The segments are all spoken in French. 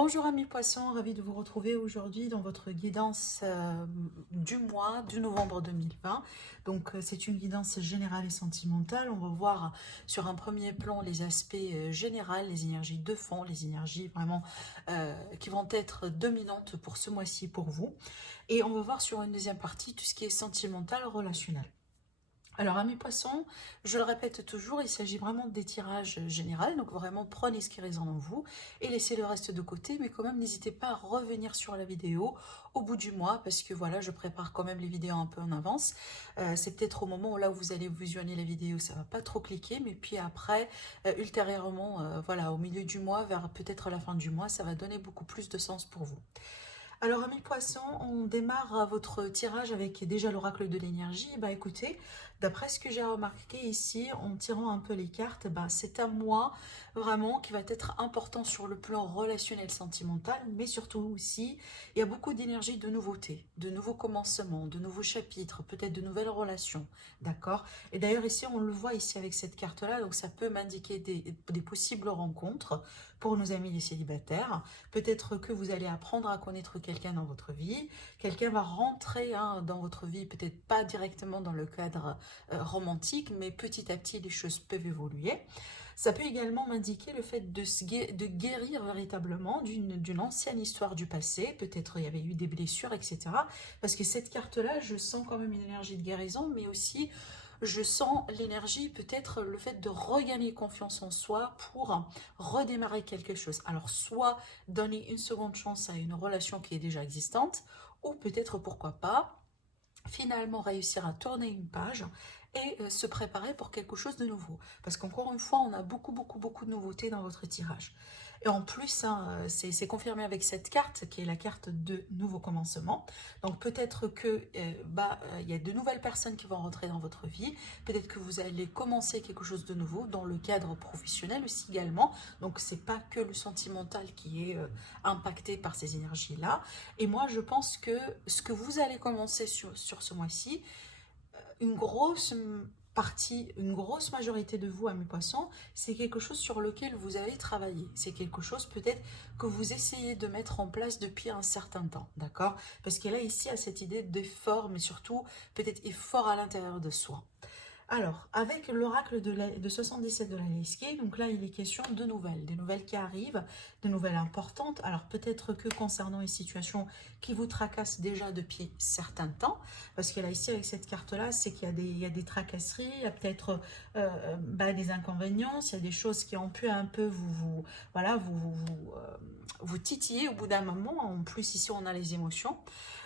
Bonjour amis poissons, ravi de vous retrouver aujourd'hui dans votre guidance du mois du novembre 2020. Donc c'est une guidance générale et sentimentale. On va voir sur un premier plan les aspects généraux, les énergies de fond, les énergies vraiment qui vont être dominantes pour ce mois-ci pour vous. Et on va voir sur une deuxième partie tout ce qui est sentimental, relationnel. Alors, amis poissons, je le répète toujours, il s'agit vraiment des tirages généraux, donc vraiment prenez ce qui résonne en vous et laissez le reste de côté, mais quand même n'hésitez pas à revenir sur la vidéo au bout du mois, parce que voilà, je prépare quand même les vidéos un peu en avance. C'est peut-être au moment où là où vous allez visionner la vidéo, ça va pas trop cliquer, mais puis après, ultérieurement, voilà, au milieu du mois, vers peut-être la fin du mois, ça va donner beaucoup plus de sens pour vous. Alors, amis poissons, on démarre votre tirage avec déjà l'oracle de l'énergie. Bah écoutez, d'après ce que j'ai remarqué ici, en tirant un peu les cartes, bah, c'est un mois vraiment qui va être important sur le plan relationnel sentimental, mais surtout aussi, il y a beaucoup d'énergie de nouveautés, de nouveaux commencements, de nouveaux chapitres, peut-être de nouvelles relations, d'accord? Et d'ailleurs ici, on le voit ici avec cette carte-là, donc ça peut m'indiquer des possibles rencontres pour nos amis les célibataires. Peut-être que vous allez apprendre à connaître quelqu'un dans votre vie. Quelqu'un va rentrer dans votre vie, peut-être pas directement dans le cadre romantique, mais petit à petit, les choses peuvent évoluer. Ça peut également m'indiquer le fait de guérir véritablement d'une ancienne histoire du passé. Peut-être il y avait eu des blessures, etc. Parce que cette carte-là, je sens quand même une énergie de guérison, mais aussi je sens l'énergie, peut-être le fait de regagner confiance en soi pour redémarrer quelque chose. Alors, soit donner une seconde chance à une relation qui est déjà existante, ou peut-être, pourquoi pas, finalement réussir à tourner une page et se préparer pour quelque chose de nouveau. Parce qu'encore une fois, on a beaucoup de nouveautés dans votre tirage. Et en plus, hein, c'est confirmé avec cette carte qui est la carte de nouveau commencement. Donc peut-être que y a de nouvelles personnes qui vont rentrer dans votre vie. Peut-être que vous allez commencer quelque chose de nouveau dans le cadre professionnel aussi également. Donc c'est pas que le sentimental qui est impacté par ces énergies-là. Et moi, je pense que ce que vous allez commencer sur ce mois-ci, une grosse partie, une grosse majorité de vous, amis poissons, c'est quelque chose sur lequel vous avez travaillé. C'est quelque chose peut-être que vous essayez de mettre en place depuis un certain temps, d'accord? Parce qu'elle a ici à cette idée d'effort, mais surtout peut-être effort à l'intérieur de soi. Alors, avec l'oracle de 77 de la Leski, donc là, il est question de nouvelles, des nouvelles qui arrivent, des nouvelles importantes. Alors, peut-être que concernant une situation qui vous tracasse déjà depuis certains temps, parce que là, ici, avec cette carte-là, c'est qu'il y a des tracasseries, il y a peut-être des inconvénients, il y a des choses qui ont pu un peu voilà, vous titiller au bout d'un moment. En plus, ici, on a les émotions.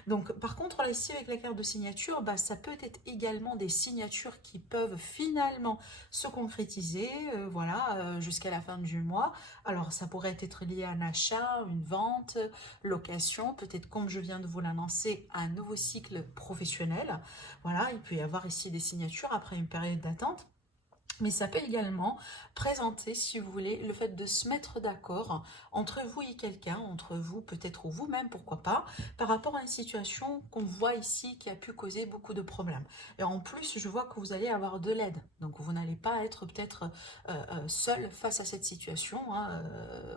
Donc, par contre, là, ici, avec la carte de signature, bah, ça peut être également des signatures qui peuvent finalement se concrétiser, voilà, jusqu'à la fin du mois. Alors, ça pourrait être lié à un achat, une vente, location, peut-être comme je viens de vous l'annoncer, un nouveau cycle professionnel. Voilà, il peut y avoir ici des signatures après une période d'attente. Mais ça peut également présenter, si vous voulez, le fait de se mettre d'accord entre vous et quelqu'un, entre vous peut-être ou vous-même, pourquoi pas, par rapport à une situation qu'on voit ici qui a pu causer beaucoup de problèmes. Et en plus, je vois que vous allez avoir de l'aide. Donc, vous n'allez pas être peut-être seul face à cette situation, hein.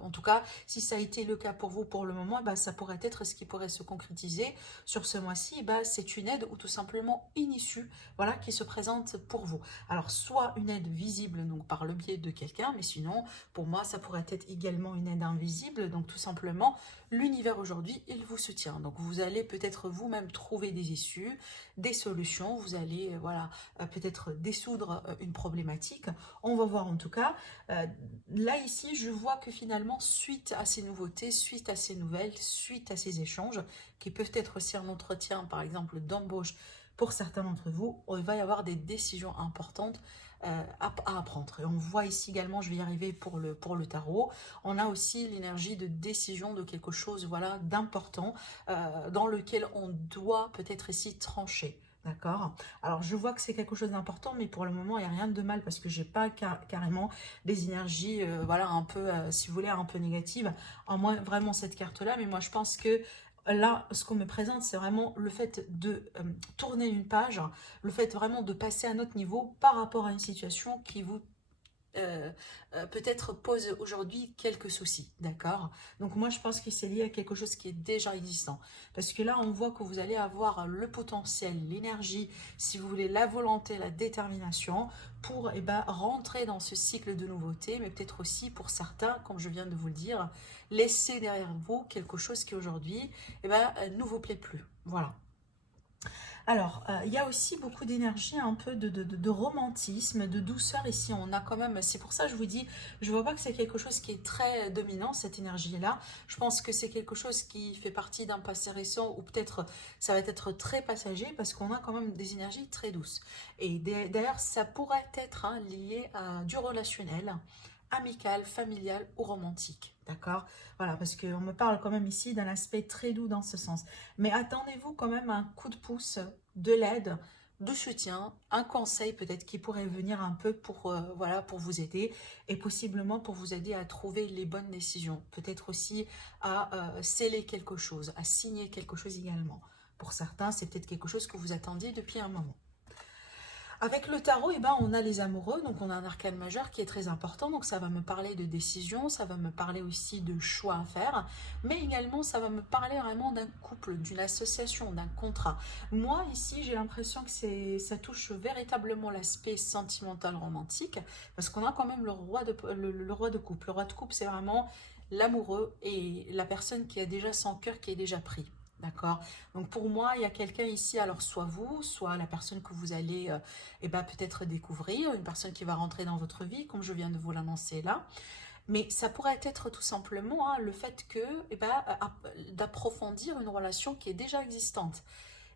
En tout cas, si ça a été le cas pour vous pour le moment, bah, ça pourrait être ce qui pourrait se concrétiser sur ce mois-ci. Bah, c'est une aide ou tout simplement une issue, voilà, qui se présente pour vous. Alors, soit une aide visible, donc par le biais de quelqu'un, mais sinon, pour moi, ça pourrait être également une aide invisible. Donc, tout simplement, l'univers aujourd'hui, il vous soutient. Donc, vous allez peut-être vous-même trouver des issues, des solutions. Vous allez, voilà, peut-être dissoudre une problématique. On va voir en tout cas. Là, ici, je vois que finalement, suite à ces nouveautés, suite à ces nouvelles, suite à ces échanges, qui peuvent être aussi un entretien, par exemple, d'embauche, pour certains d'entre vous, il va y avoir des décisions importantes à prendre. Et on voit ici également, je vais y arriver pour le tarot, on a aussi l'énergie de décision de quelque chose, voilà, d'important, dans lequel on doit peut-être ici trancher. D'accord. Alors, je vois que c'est quelque chose d'important, mais pour le moment, il n'y a rien de mal parce que j'ai pas carrément des énergies, voilà, un peu, si vous voulez, un peu négatives. En moins, vraiment cette carte-là, mais moi, je pense que là, ce qu'on me présente, c'est vraiment le fait de tourner une page, le fait vraiment de passer à un autre niveau par rapport à une situation qui vous peut-être pose aujourd'hui quelques soucis, d'accord? Donc moi je pense que c'est lié à quelque chose qui est déjà existant. Parce que là on voit que vous allez avoir le potentiel, l'énergie, si vous voulez, la volonté, la détermination pour rentrer dans ce cycle de nouveauté, mais peut-être aussi pour certains, comme je viens de vous le dire, laisser derrière vous quelque chose qui aujourd'hui ne vous plaît plus. Voilà. Alors, il y a aussi beaucoup d'énergie, un peu de romantisme, de douceur ici. On a quand même, c'est pour ça que je vous dis, je ne vois pas que c'est quelque chose qui est très dominant, cette énergie-là. Je pense que c'est quelque chose qui fait partie d'un passé récent ou peut-être ça va être très passager parce qu'on a quand même des énergies très douces. Et d'ailleurs, ça pourrait être lié à du relationnel, amical, familial ou romantique. D'accord? Voilà, parce qu'on me parle quand même ici d'un aspect très doux dans ce sens. Mais attendez-vous quand même à un coup de pouce, de l'aide, de soutien, un conseil peut-être qui pourrait venir un peu pour, voilà, pour vous aider et possiblement pour vous aider à trouver les bonnes décisions. Peut-être aussi à sceller quelque chose, à signer quelque chose également. Pour certains, c'est peut-être quelque chose que vous attendiez depuis un moment. Avec le tarot, on a les amoureux, donc on a un arcane majeur qui est très important, donc ça va me parler de décision, ça va me parler aussi de choix à faire, mais également ça va me parler vraiment d'un couple, d'une association, d'un contrat. Moi ici j'ai l'impression que ça touche véritablement l'aspect sentimental romantique, parce qu'on a quand même le roi de couple. Le roi de couple c'est vraiment l'amoureux et la personne qui a déjà son cœur qui est déjà pris. D'accord? Donc pour moi, il y a quelqu'un ici, alors soit vous, soit la personne que vous allez peut-être découvrir, une personne qui va rentrer dans votre vie, comme je viens de vous l'annoncer là. Mais ça pourrait être tout simplement le fait que d'approfondir une relation qui est déjà existante.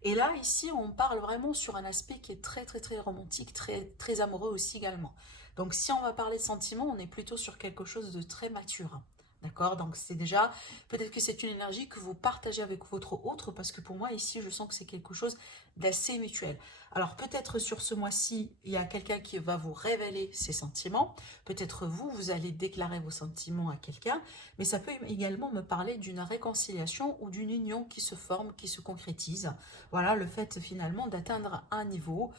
Et là, ici, on parle vraiment sur un aspect qui est très, très, très romantique, très, très amoureux aussi également. Donc, si on va parler de sentiments, on est plutôt sur quelque chose de très mature. D'accord? Donc, c'est déjà, peut-être que c'est une énergie que vous partagez avec votre autre, parce que pour moi, ici, je sens que c'est quelque chose d'assez mutuel. Alors, peut-être sur ce mois-ci, il y a quelqu'un qui va vous révéler ses sentiments. Peut-être vous, vous allez déclarer vos sentiments à quelqu'un, mais ça peut également me parler d'une réconciliation ou d'une union qui se forme, qui se concrétise. Voilà, le fait finalement d'atteindre un niveau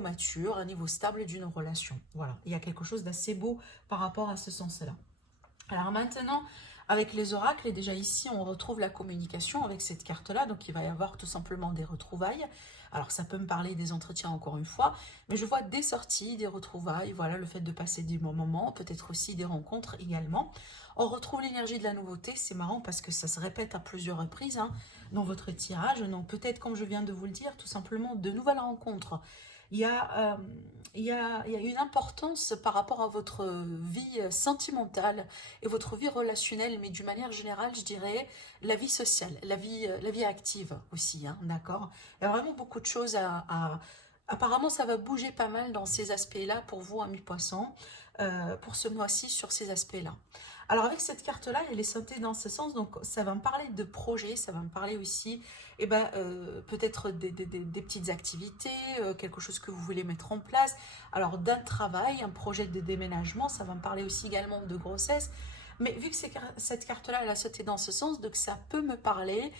mature, un niveau stable d'une relation. Voilà, il y a quelque chose d'assez beau par rapport à ce sens-là. Alors maintenant, avec les oracles, et déjà ici, on retrouve la communication avec cette carte-là, donc il va y avoir tout simplement des retrouvailles. Alors ça peut me parler des entretiens encore une fois, mais je vois des sorties, des retrouvailles, voilà, le fait de passer des bons moments, peut-être aussi des rencontres également. On retrouve l'énergie de la nouveauté, c'est marrant parce que ça se répète à plusieurs reprises dans votre tirage, donc peut-être comme je viens de vous le dire, tout simplement de nouvelles rencontres. Il y a, il y a une importance par rapport à votre vie sentimentale et votre vie relationnelle, mais d'une manière générale, je dirais, la vie sociale, la vie active aussi, d'accord? Il y a vraiment beaucoup de choses Apparemment, ça va bouger pas mal dans ces aspects-là pour vous, amis poissons, pour ce mois-ci sur ces aspects-là. Alors avec cette carte-là, elle est sautée dans ce sens, donc ça va me parler de projets, ça va me parler aussi peut-être des petites activités, quelque chose que vous voulez mettre en place. Alors d'un travail, un projet de déménagement, ça va me parler aussi également de grossesse. Mais vu que cette carte-là, elle a sauté dans ce sens, donc ça peut me parler.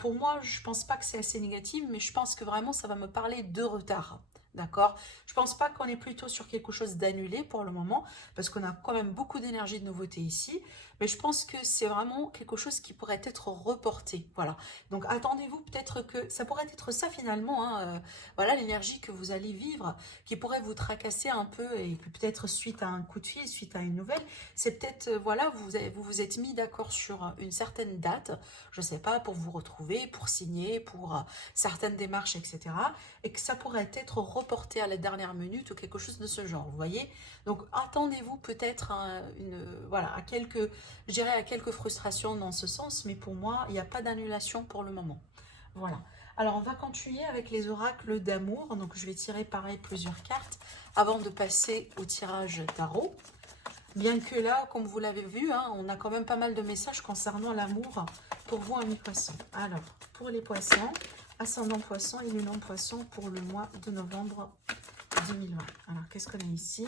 Pour moi, je pense pas que c'est assez négatif, mais je pense que vraiment ça va me parler de retard. D'accord? Je pense pas qu'on est plutôt sur quelque chose d'annulé pour le moment, parce qu'on a quand même beaucoup d'énergie de nouveauté ici, mais je pense que c'est vraiment quelque chose qui pourrait être reporté. Voilà. Donc attendez-vous peut-être que ça pourrait être ça finalement, voilà l'énergie que vous allez vivre, qui pourrait vous tracasser un peu, et puis peut-être suite à un coup de fil, suite à une nouvelle, c'est peut-être, voilà, vous vous êtes mis d'accord sur une certaine date, je sais pas, pour vous retrouver, pour signer, pour certaines démarches, etc. Et que ça pourrait être reporté à la dernière minute ou quelque chose de ce genre, vous voyez. Donc attendez-vous peut-être voilà, je dirais à quelques frustrations dans ce sens, mais pour moi, il n'y a pas d'annulation pour le moment. Voilà. Alors on va continuer avec les oracles d'amour. Donc je vais tirer pareil plusieurs cartes avant de passer au tirage tarot. Bien que là, comme vous l'avez vu, on a quand même pas mal de messages concernant l'amour pour vous, amis poissons. Alors, pour les poissons, ascendant poisson et lunan poisson pour le mois de novembre 2020. Alors, qu'est-ce qu'on a ici?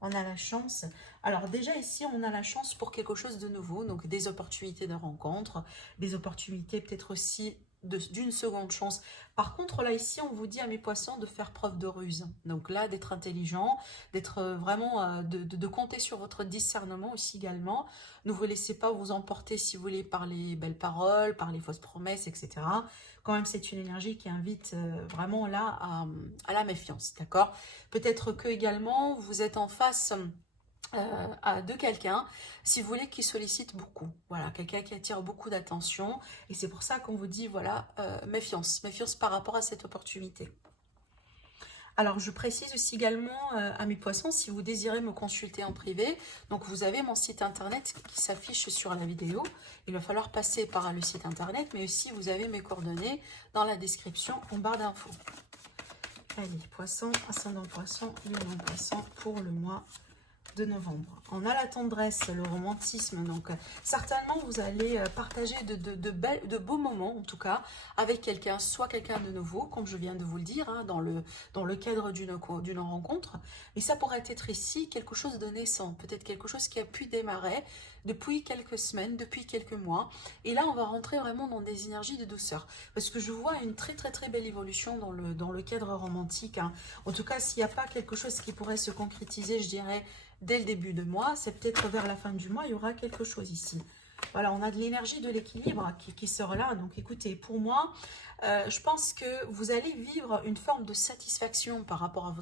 On a la chance. Alors déjà ici, on a la chance pour quelque chose de nouveau, donc des opportunités de rencontre, des opportunités peut-être aussi d'une seconde chance. Par contre, là, ici, on vous dit à mes poissons de faire preuve de ruse. Donc là, d'être intelligent, d'être vraiment, de compter sur votre discernement aussi également. Ne vous laissez pas vous emporter, si vous voulez, par les belles paroles, par les fausses promesses, etc. Quand même, c'est une énergie qui invite vraiment là à la méfiance, d'accord? Peut-être que également, vous êtes en face de quelqu'un, si vous voulez, qui sollicite beaucoup. Voilà, quelqu'un qui attire beaucoup d'attention. Et c'est pour ça qu'on vous dit, voilà, méfiance. Méfiance par rapport à cette opportunité. Alors, je précise aussi également à mes poissons, si vous désirez me consulter en privé, donc vous avez mon site internet qui s'affiche sur la vidéo. Il va falloir passer par le site internet, mais aussi vous avez mes coordonnées dans la description en barre d'infos. Allez, poisson, ascendant poisson, lion poisson pour le mois de novembre. On a la tendresse, le romantisme, donc certainement vous allez partager de beaux moments, en tout cas, avec quelqu'un, soit quelqu'un de nouveau, comme je viens de vous le dire, hein, dans le cadre d'une rencontre, mais ça pourrait être ici quelque chose de naissant, peut-être quelque chose qui a pu démarrer depuis quelques semaines, depuis quelques mois, et là on va rentrer vraiment dans des énergies de douceur, parce que je vois une très très très belle évolution dans le cadre romantique, hein. En tout cas, s'il n'y a pas quelque chose qui pourrait se concrétiser, je dirais, dès le début de mois, c'est peut-être vers la fin du mois, il y aura quelque chose ici. Voilà, on a de l'énergie, de l'équilibre qui sera là. Donc écoutez, pour moi, je pense que vous allez vivre une forme de satisfaction par rapport à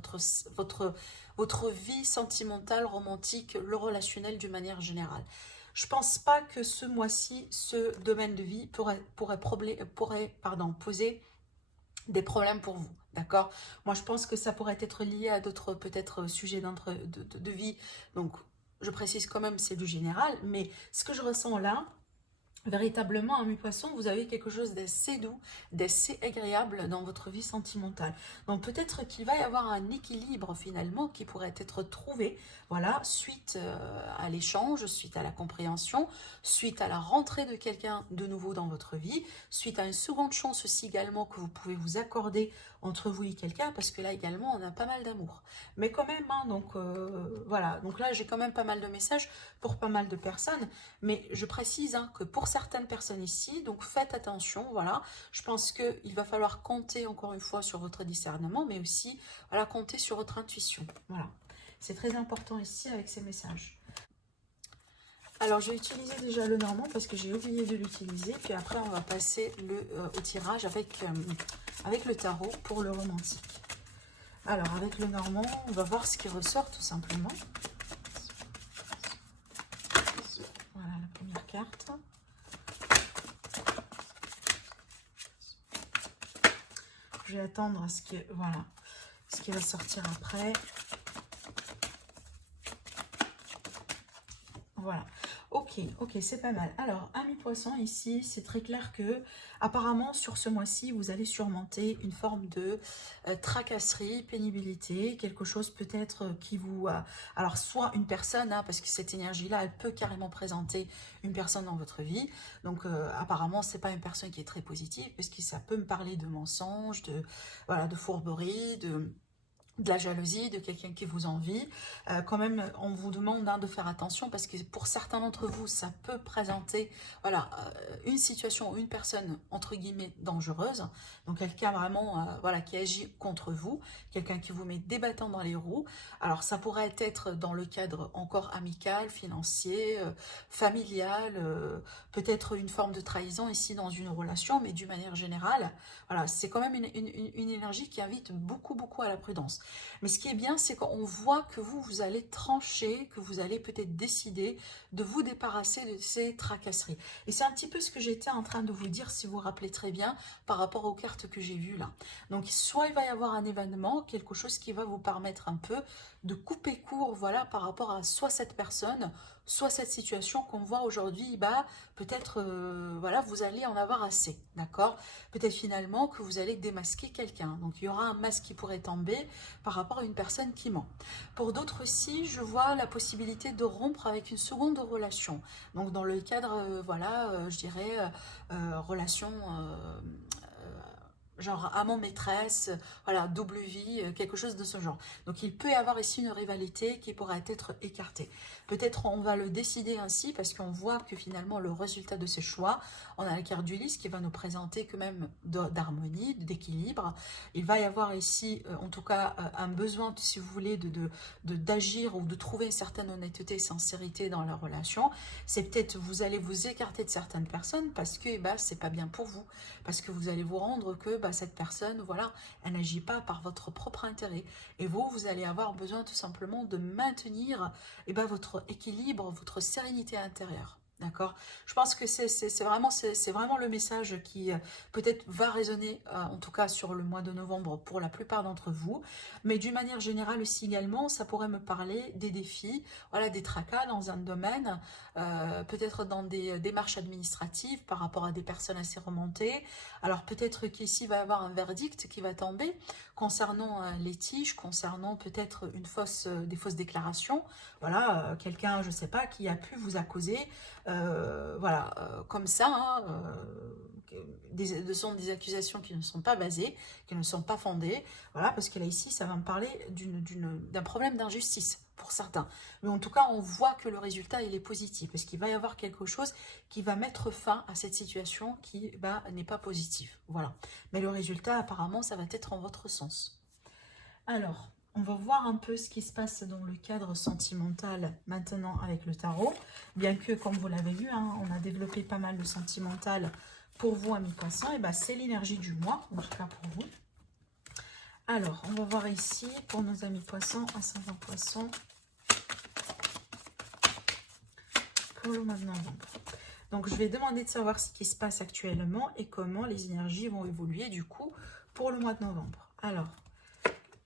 votre vie sentimentale, romantique, le relationnel d'une manière générale. Je pense pas que ce mois-ci, ce domaine de vie pourrait poser des problèmes pour vous, d'accord? Moi, je pense que ça pourrait être lié à d'autres, peut-être, sujets de vie. Donc, je précise quand même, c'est du général. Mais ce que je ressens là, véritablement, à mes poissons, vous avez quelque chose d'assez doux, d'assez agréable dans votre vie sentimentale. Donc peut-être qu'il va y avoir un équilibre finalement qui pourrait être trouvé, voilà, suite à l'échange, suite à la compréhension, suite à la rentrée de quelqu'un de nouveau dans votre vie, suite à une seconde chance aussi également que vous pouvez vous accorder entre vous et quelqu'un, parce que là également on a pas mal d'amour. Mais quand même, hein, donc voilà, donc là j'ai quand même pas mal de messages pour pas mal de personnes, mais je précise hein, que pour certaines personnes ici, donc faites attention, voilà, je pense qu'il va falloir compter encore une fois sur votre discernement, mais aussi, voilà, compter sur votre intuition, voilà. C'est très important ici avec ces messages. Alors, j'ai utilisé déjà le normand parce que j'ai oublié de l'utiliser, puis après on va passer au tirage avec le tarot pour le romantique. Alors, avec le normand, on va voir ce qui ressort tout simplement. Voilà la première carte. Je vais attendre à ce que, voilà, ce qui va sortir après. Voilà. Ok, c'est pas mal. Alors, amis poissons, ici, c'est très clair que, apparemment, sur ce mois-ci, vous allez surmonter une forme de tracasserie, pénibilité, quelque chose peut-être qui vous... alors, soit une personne, hein, parce que cette énergie-là, elle peut carrément présenter une personne dans votre vie. Donc, apparemment, c'est pas une personne qui est très positive, parce que ça peut me parler de mensonges, voilà, de fourberie, de la jalousie, de quelqu'un qui vous envie. Quand même, on vous demande hein, de faire attention parce que pour certains d'entre vous, ça peut présenter voilà, une situation ou une personne, entre guillemets, dangereuse. Donc, quelqu'un vraiment voilà, qui agit contre vous, quelqu'un qui vous met des bâtons dans les roues. Alors, ça pourrait être dans le cadre encore amical, financier, familial, peut-être une forme de trahison ici dans une relation, mais d'une manière générale, voilà, c'est quand même une énergie qui invite beaucoup à la prudence. Mais ce qui est bien, c'est qu'on voit que vous allez trancher, que vous allez peut-être décider de vous débarrasser de ces tracasseries. Et c'est un petit peu ce que j'étais en train de vous dire, si vous vous rappelez très bien, par rapport aux cartes que j'ai vues là. Donc, soit il va y avoir un événement, quelque chose qui va vous permettre un peu de couper court, voilà, par rapport à soit cette personne, soit cette situation qu'on voit aujourd'hui, bah, peut-être, voilà, vous allez en avoir assez, d'accord? Peut-être finalement que vous allez démasquer quelqu'un. Donc, il y aura un masque qui pourrait tomber par rapport à une personne qui ment. Pour d'autres aussi, je vois la possibilité de rompre avec une seconde relation. Donc, dans le cadre, voilà, je dirais, relation genre amant maîtresse, voilà, double vie, quelque chose de ce genre. Donc il peut y avoir ici une rivalité qui pourrait être écartée. Peut-être on va le décider ainsi parce qu'on voit que finalement le résultat de ces choix, on a la carte du lys qui va nous présenter quand même d'harmonie, d'équilibre. Il va y avoir ici en tout cas un besoin, si vous voulez, d'agir ou de trouver une certaine honnêteté et sincérité dans la relation. C'est peut-être vous allez vous écarter de certaines personnes parce que c'est pas bien pour vous, parce que vous allez vous rendre que cette personne, voilà, elle n'agit pas par votre propre intérêt. Et vous allez avoir besoin tout simplement de maintenir votre équilibre, votre sérénité intérieure. D'accord. Je pense que c'est vraiment le message qui peut-être va résonner, en tout cas sur le mois de novembre pour la plupart d'entre vous. Mais d'une manière générale aussi également, ça pourrait me parler des défis, voilà, des tracas dans un domaine, peut-être dans des démarches administratives par rapport à des personnes assez remontées. Alors peut-être qu'ici il va y avoir un verdict qui va tomber concernant un litige, concernant peut-être des fausses déclarations. Voilà, quelqu'un, je ne sais pas, qui a pu vous accuser, voilà, comme ça, hein, sont des accusations qui ne sont pas basées, qui ne sont pas fondées. Voilà, parce que là ici, ça va me parler d'un problème d'injustice pour certains. Mais en tout cas, on voit que le résultat, il est positif, parce qu'il va y avoir quelque chose qui va mettre fin à cette situation qui n'est pas positive. Voilà. Mais le résultat, apparemment, ça va être en votre sens. Alors, on va voir un peu ce qui se passe dans le cadre sentimental maintenant avec le tarot. Bien que, comme vous l'avez vu, hein, on a développé pas mal de sentimental pour vous, amis poissons. Et c'est l'énergie du mois, en tout cas pour vous. Alors, on va voir ici pour nos amis poissons, ascendant poisson, pour le mois de novembre. Donc, je vais demander de savoir ce qui se passe actuellement et comment les énergies vont évoluer du coup pour le mois de novembre.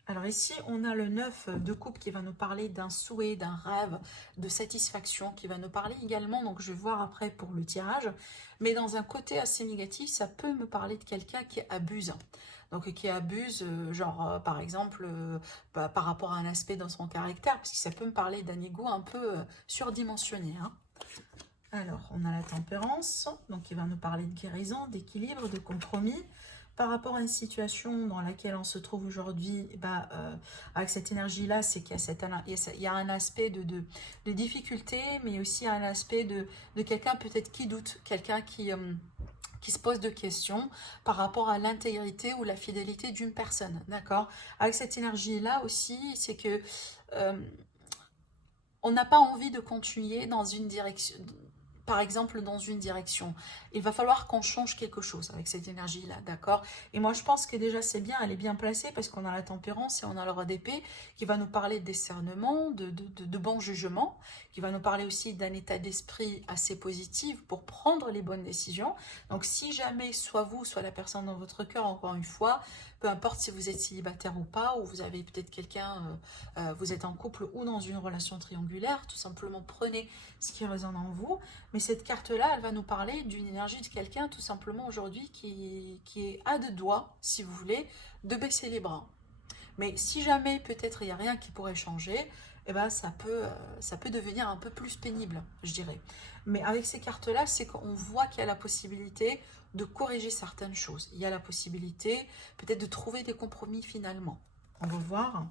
Alors ici, on a le 9 de coupe qui va nous parler d'un souhait, d'un rêve, de satisfaction, qui va nous parler également, donc je vais voir après pour le tirage, mais dans un côté assez négatif, ça peut me parler de quelqu'un qui abuse. Donc qui abuse, genre par exemple, par rapport à un aspect dans son caractère, parce que ça peut me parler d'un ego un peu surdimensionné. Hein. Alors, on a la tempérance, donc qui va nous parler de guérison, d'équilibre, de compromis, par rapport à une situation dans laquelle on se trouve aujourd'hui, avec cette énergie-là, c'est qu'il y a un aspect de difficulté, mais aussi un aspect de quelqu'un peut-être qui doute, quelqu'un qui se pose de questions par rapport à l'intégrité ou la fidélité d'une personne, d'accord? Avec cette énergie-là aussi, c'est que on n'a pas envie de continuer dans une direction, par exemple dans une direction. Il va falloir qu'on change quelque chose avec cette énergie-là, d'accord? Et moi, je pense que déjà, c'est bien, elle est bien placée parce qu'on a la tempérance et on a le roi d'épée qui va nous parler de discernement, de bon jugement, qui va nous parler aussi d'un état d'esprit assez positif pour prendre les bonnes décisions. Donc, si jamais, soit vous, soit la personne dans votre cœur, encore une fois, peu importe si vous êtes célibataire ou pas, ou vous avez peut-être quelqu'un, vous êtes en couple ou dans une relation triangulaire, tout simplement prenez ce qui résonne en vous. Mais cette carte-là, elle va nous parler d'une énergie de quelqu'un tout simplement aujourd'hui qui est à deux doigts, si vous voulez, de baisser les bras. Mais si jamais peut-être il n'y a rien qui pourrait changer, ça peut devenir un peu plus pénible, je dirais. Mais avec ces cartes-là, c'est qu'on voit qu'il y a la possibilité de corriger certaines choses. Il y a la possibilité peut-être de trouver des compromis finalement. On va voir.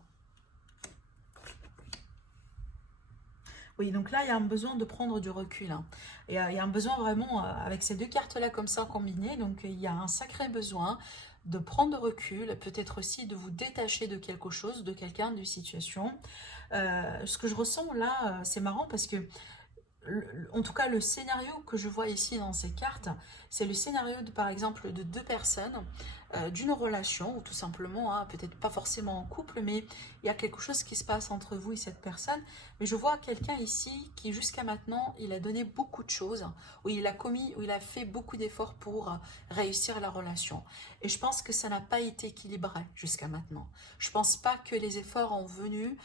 Oui, donc là, il y a un besoin de prendre du recul. Hein. Et il y a un besoin vraiment, avec ces deux cartes-là comme ça combinées, donc il y a un sacré besoin de prendre de recul, peut-être aussi de vous détacher de quelque chose, de quelqu'un, d'une situation. Ce que je ressens là, c'est marrant parce que en tout cas, le scénario que je vois ici dans ces cartes, c'est le scénario, par exemple, de deux personnes, d'une relation, ou tout simplement, hein, peut-être pas forcément en couple, mais il y a quelque chose qui se passe entre vous et cette personne. Mais je vois quelqu'un ici qui, jusqu'à maintenant, il a donné beaucoup de choses, où il a fait beaucoup d'efforts pour réussir la relation. Et je pense que ça n'a pas été équilibré jusqu'à maintenant. Je pense pas que les efforts ont venu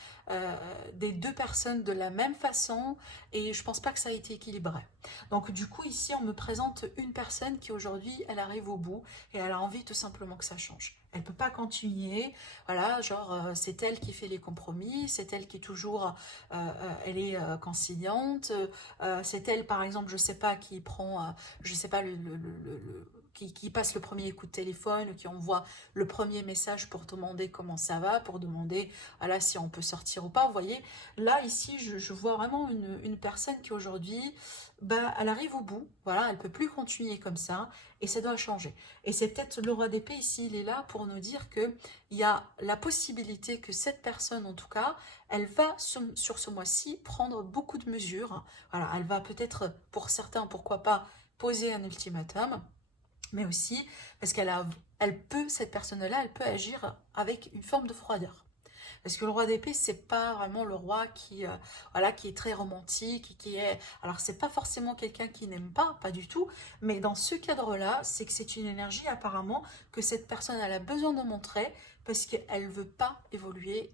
des deux personnes de la même façon, et je pense pas que ça a été équilibré. Donc du coup ici on me présente une personne qui aujourd'hui elle arrive au bout et elle a envie tout simplement que ça change. Elle peut pas continuer, voilà, genre c'est elle qui fait les compromis, c'est elle qui est toujours, elle est conciliante, c'est elle par exemple, je sais pas, qui prend, je sais pas, qui passe le premier coup de téléphone, qui envoie le premier message pour demander comment ça va, pour demander voilà, si on peut sortir ou pas. Vous voyez, là ici je vois vraiment une personne qui aujourd'hui, bah, elle arrive au bout, voilà, elle peut plus continuer comme ça, et ça doit changer. Et c'est peut-être le roi d'épée ici, il est là pour nous dire que il y a la possibilité que cette personne, en tout cas, elle va sur ce mois-ci prendre beaucoup de mesures. Voilà, elle va peut-être, pour certains, pourquoi pas, poser un ultimatum, mais aussi parce elle peut, cette personne-là, elle peut agir avec une forme de froideur. Parce que le roi d'épée, c'est pas vraiment le roi qui, voilà, qui est très romantique, qui est... Alors, c'est pas forcément quelqu'un qui n'aime pas, pas du tout, mais dans ce cadre-là, c'est que c'est une énergie apparemment que cette personne elle a besoin de montrer parce qu'elle veut pas évoluer,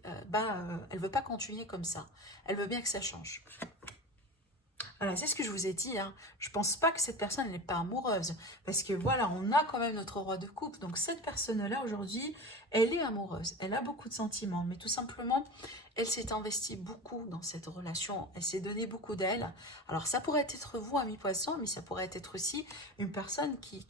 elle veut pas continuer comme ça. Elle veut bien que ça change. Voilà, c'est ce que je vous ai dit, hein. Je pense pas que cette personne n'est pas amoureuse. Parce que voilà, on a quand même notre roi de coupe. Donc cette personne-là, aujourd'hui, elle est amoureuse. Elle a beaucoup de sentiments. Mais tout simplement, elle s'est investie beaucoup dans cette relation. Elle s'est donné beaucoup d'elle. Alors ça pourrait être vous, ami poisson, mais ça pourrait être aussi une personne qui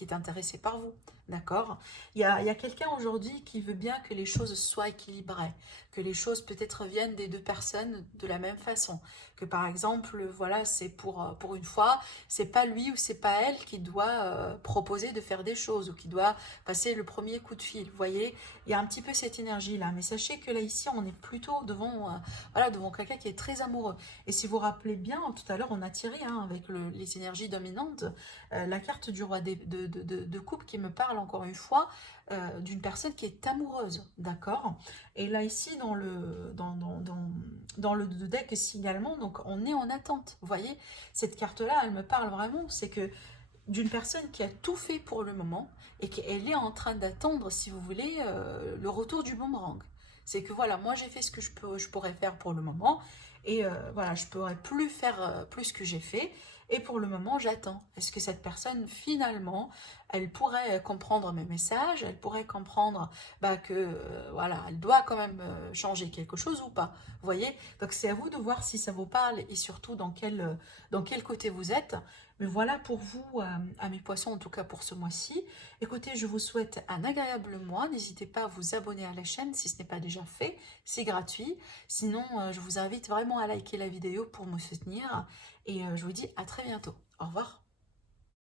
est intéressée par vous. D'accord? Il y a quelqu'un aujourd'hui qui veut bien que les choses soient équilibrées. Que les choses peut-être viennent des deux personnes de la même façon, que par exemple, voilà, c'est pour une fois, c'est pas lui ou c'est pas elle qui doit proposer de faire des choses ou qui doit passer le premier coup de fil. Vous voyez, il y a un petit peu cette énergie-là. Mais sachez que là, ici, on est plutôt devant, voilà, devant quelqu'un qui est très amoureux. Et si vous vous rappelez bien, tout à l'heure, on a tiré hein, avec les énergies dominantes la carte du roi de coupe qui me parle encore une fois d'une personne qui est amoureuse, d'accord? Et là, ici, dans le deck signalement, donc on est en attente. Vous voyez, cette carte-là, elle me parle vraiment, c'est que d'une personne qui a tout fait pour le moment et qu'elle est en train d'attendre, si vous voulez, le retour du boomerang. C'est que voilà, moi j'ai fait ce que je pourrais faire pour le moment et voilà, je pourrais plus faire plus que j'ai fait et pour le moment j'attends. Est-ce que cette personne finalement, elle pourrait comprendre mes messages, elle pourrait comprendre que voilà, elle doit quand même changer quelque chose ou pas. Vous voyez? Donc c'est à vous de voir si ça vous parle et surtout dans quel côté vous êtes. Mais voilà pour vous, amis poissons, en tout cas pour ce mois-ci. Écoutez, je vous souhaite un agréable mois. N'hésitez pas à vous abonner à la chaîne si ce n'est pas déjà fait. C'est gratuit. Sinon, je vous invite vraiment à liker la vidéo pour me soutenir. Et je vous dis à très bientôt. Au revoir.